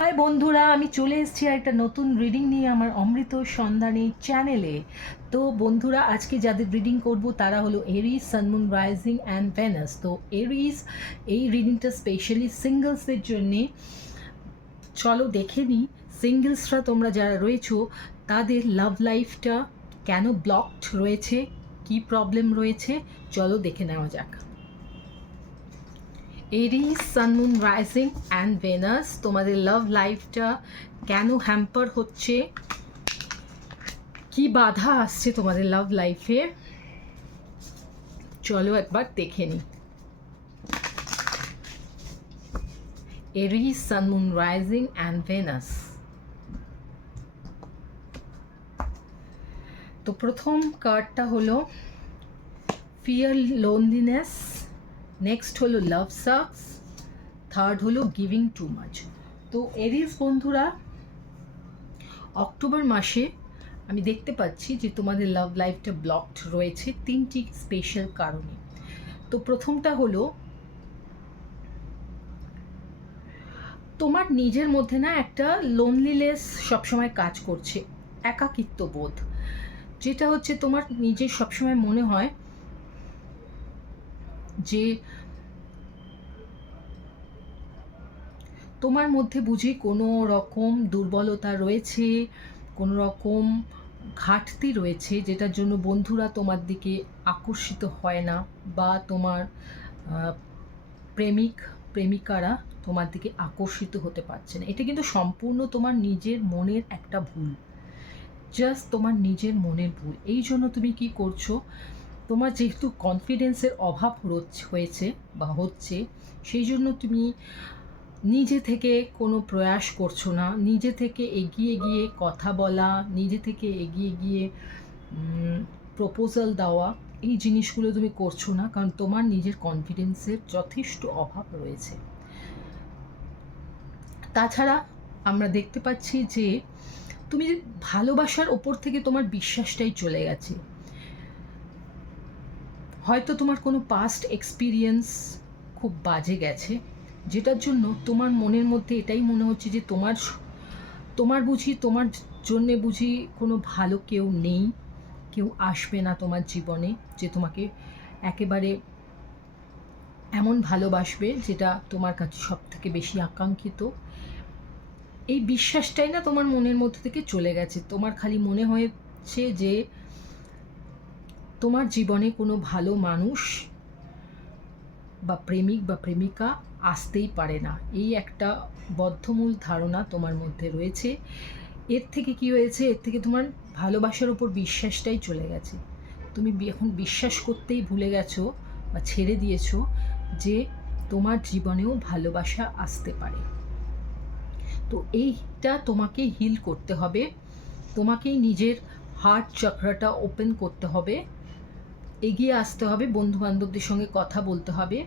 High বন্ধুরা, আমি চলে এসেছি আর একটা নতুন রিডিং নিয়ে আমার অমৃত সন্ধানী চ্যানেলে। তো বন্ধুরা, আজকে যাদের রিডিং করব তারা হলো এরিস, সানমুন, রাইজিং অ্যান্ড ভেনাস। তো এরিস, এই রিডিংটা স্পেশালি সিঙ্গলসদের জন্যে। চলো দেখে নিই সিঙ্গলসরা তোমরা যারা রয়েছো তাদের লাভ লাইফটা কেন ব্লকড রয়েছে, কি প্রবলেম রয়েছে, চলো দেখে নেওয়া যাক। এরিস, সানমুন, রাইজিং অ্যান্ড ভেনাস, তোমাদের লাভ লাইফটা কেন হ্যাম্পার হচ্ছে, কি বাধা আসছে তোমাদের লাভ লাইফে, চলো একবার দেখে নিই। এরিস, সানমুন, রাইজিং অ্যান্ড ভেনাস। তো প্রথম কার্ডটা হলো ফিয়ার লোনলিনেস, নেক্সট হলো লাভ সাকস, থার্ড হলো গিভিং টু মাচ। তো এরিস বন্ধুরা, অক্টোবর মাসে আমি দেখতে পাচ্ছি যে তোমাদের লাভ লাইফটা ব্লকড রয়েছে তিনটি স্পেশাল কারণে। তো প্রথমটা হলো তোমার নিজের মধ্যে না একটা লোনলিনেস সবসময় কাজ করছে, একাকিত্ব বোধ, যেটা হচ্ছে তোমার নিজের সবসময় মনে হয় যে তোমার মধ্যে বুঝি কোনো রকম দুর্বলতা রয়েছে, কোনো রকম ঘাটতি রয়েছে, যেটার জন্য বন্ধুরা তোমার দিকে আকর্ষিত হয় না, বা তোমার প্রেমিক প্রেমিকারা তোমার দিকে আকর্ষিত হতে পারছে না। এটা কিন্তু সম্পূর্ণ তোমার নিজের মনের একটা ভুল, জাস্ট তোমার নিজের মনের ভুল। এই জন্য তুমি কি করছো, তোমার যেহেতু কনফিডেন্সের অভাব হয়েছে বা হচ্ছে, সেই জন্য তুমি নিজে থেকে কোনো প্রয়াস করছো না, নিজে থেকে এগিয়ে গিয়ে কথা বলা, নিজে থেকে এগিয়ে গিয়ে প্রপোজাল দেওয়া, এই জিনিসগুলো তুমি করছো না, কারণ তোমার নিজের কনফিডেন্সের যথেষ্ট অভাব রয়েছে। তাছাড়া আমরা দেখতে পাচ্ছি যে তুমি ভালোবাসার ওপর থেকে তোমার বিশ্বাসটাই চলে গেছে। হয়তো তোমার কোনো পাস্ট এক্সপিরিয়েন্স খুব বাজে গেছে, যেটার জন্য তোমার মনের মধ্যে এটাই মনে হচ্ছে যে তোমার বুঝি, তোমার জন্যে বুঝি কোনো ভালো কেউ নেই, কেউ আসবে না তোমার জীবনে যে তোমাকে একেবারে এমন ভালোবাসবে যেটা তোমার কাছে সব থেকে বেশি আকাঙ্ক্ষিত। এই বিশ্বাসটাই না তোমার মনের মধ্যে থেকে চলে গেছে। তোমার খালি মনে হয়েছে যে তোমার জীবনে কোনো ভালো মানুষ বা প্রেমিক বা প্রেমিকা আসতেই পারে না, এই একটা বদ্ধমূল ধারণা তোমার মধ্যে রয়েছে। এর থেকে কি হয়েছে, এর থেকে তোমার ভালোবাসার উপর বিশ্বাসটাই চলে গেছে। তুমি এখন বিশ্বাস করতেই ভুলে গেছো বা ছেড়ে দিয়েছো যে তোমার জীবনেও ভালোবাসা আসতে পারে। তো এইটা তোমাকে হিল করতে হবে, তোমাকেই নিজের হার্ট চক্রাটা ওপেন করতে হবে, এগিয়ে আসতে হবে, বন্ধুবান্ধবদের সঙ্গে কথা বলতে হবে,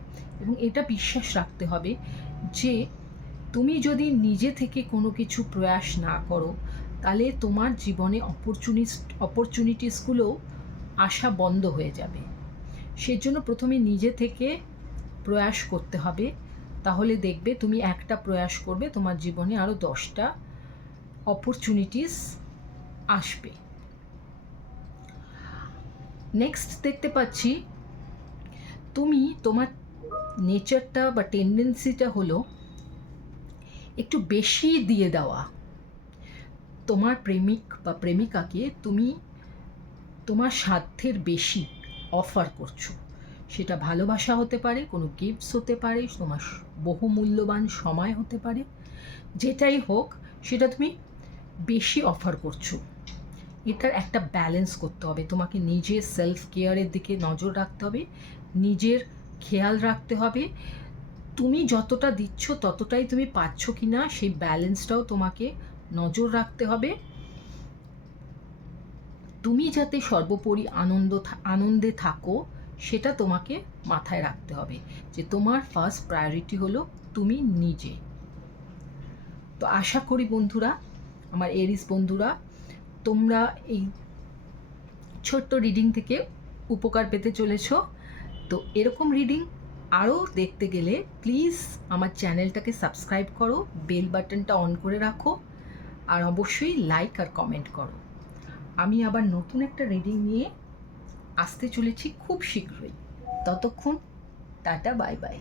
এবং এটা বিশ্বাস রাখতে হবে যে তুমি যদি নিজে থেকে কোনো কিছু প্রয়াস না করো, তাহলে তোমার জীবনে অপরচুনিটিসগুলো আসা বন্ধ হয়ে যাবে। সেজন্য প্রথমে নিজে থেকে প্রয়াস করতে হবে, তাহলে দেখবে তুমি একটা প্রয়াস করবে, তোমার জীবনে আরও 10টা অপরচুনিটিস আসবে। নেক্সট দেখতে পাচ্ছি তুমি তোমার নেচারটা বা টেন্ডেন্সিটা হলো একটু বেশি দিয়ে দেওয়া। তোমার প্রেমিক বা প্রেমিকাকে তুমি তোমার সাধ্যের বেশি অফার করছো, সেটা ভালোবাসা হতে পারে, কোনো গিফটস হতে পারে, তোমার বহু মূল্যবান সময় হতে পারে, যেটাই হোক সেটা তুমি বেশি অফার করছো। এটার একটা ব্যালেন্স করতে হবে, তোমাকে নিজের সেলফ কেয়ারের দিকে নজর রাখতে হবে, নিজের খেয়াল রাখতে হবে, তুমি যতটা দিচ্ছ ততটাই তুমি পাচ্ছ কি না সেই ব্যালেন্সটাও তোমাকে নজর রাখতে হবে। তুমি যাতে সর্বোপরি আনন্দে থাকো সেটা তোমাকে মাথায় রাখতে হবে, যে তোমার ফার্স্ট প্রায়োরিটি হলো তুমি নিজে। তো আশা করি বন্ধুরা, আমার এরিস বন্ধুরা, তোমরা এই ছোট্ট রিডিং থেকে উপকার পেতে চলেছ। তো এরকম রিডিং আরও দেখতে গেলে প্লিজ আমার চ্যানেলটাকে সাবস্ক্রাইব করো, বেল বাটনটা অন করে রাখো, আর অবশ্যই লাইক আর কমেন্ট করো। আমি আবার নতুন একটা রিডিং নিয়ে আসতে চলেছি খুব শীঘ্রই। ততক্ষণ টাটা, বাই বাই।